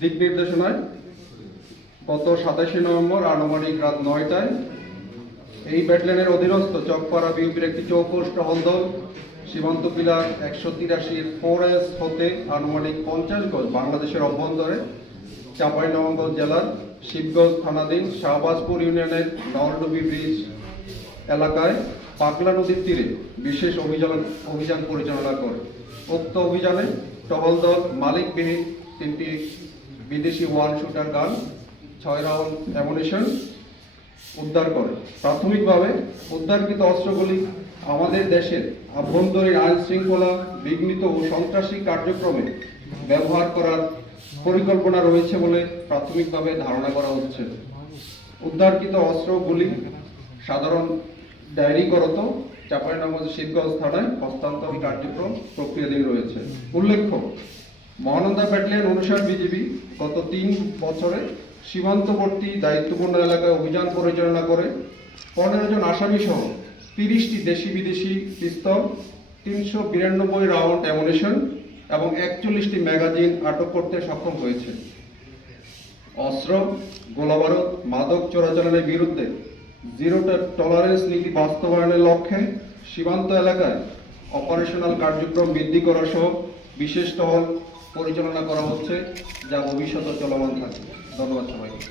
দিক নির্দেশনায় গত সাতাশে নভেম্বর আনুমানিক রাত নয়টায় এই ব্যাটালিয়নের অধীনস্থ চকপাড়া বিউপির একটি টহল দল সীমান্ত পিলার একশো তিরাশির ফোর এস হতে আনুমানিক পঞ্চাশ গজ বাংলাদেশের অভ্যন্তরে চাঁপাইনবাবগঞ্জ জেলার শিবগঞ্জ থানাধীন শাহবাজপুর ইউনিয়নের নলডুবি ব্রিজ এলাকায় পাগলা নদীর তীরে বিশেষ অভিযান অভিযান পরিচালনা করে। উক্ত অভিযানে টহল দল মালিকবিহীন তিনটি বিদেশি ওয়ান শুটার গান, ছয় রাউন্ড অ্যামুনিশন উদ্ধার করে। প্রাথমিকভাবে উদ্ধারকৃত অস্ত্রগুলি আমাদের দেশের আভ্যন্তরীণ আইন শৃঙ্খলা বিঘ্নিত ও সন্ত্রাসী কার্যক্রমে ব্যবহার করার পরিকল্পনা রয়েছে বলে প্রাথমিকভাবে ধারণা করা হচ্ছে। উদ্ধারকৃত অস্ত্রগুলি সাধারণ ডায়েরি করত চাঁপাইনবাবগঞ্জ শিবগঞ্জ থানায় হস্তান্তর কার্যক্রম প্রক্রিয়াধীন রয়েছে। উল্লেখ্য মহানন্দা ব্যাটালিয়ন অনুসার বিজিবি গত তিন বছরে সীমান্তবর্তী দায়িত্বপূর্ণ এলাকায় অভিযান পরিচালনা করে। পনেরো জন আসামি সহ তিরিশটি দেশি বিদেশি পিস্তল, তিনশো বিরানব্বই রাউন্ড অ্যামুনেশন এবং একচল্লিশটি ম্যাগাজিন আটক করতে সক্ষম হয়েছে। অস্ত্র, গোলাবারুদ, মাদক চোরাচালানের বিরুদ্ধে জিরো টলারেন্স নীতি বাস্তবায়নের লক্ষ্যে সীমান্ত এলাকায় অপারেশনাল কার্যক্রম বৃদ্ধি করা সহ বিশেষ টহল পরিচালনা করা হচ্ছে যা ভবিষ্যতে চলমান থাকবে। ধন্যবাদ সবাইকে।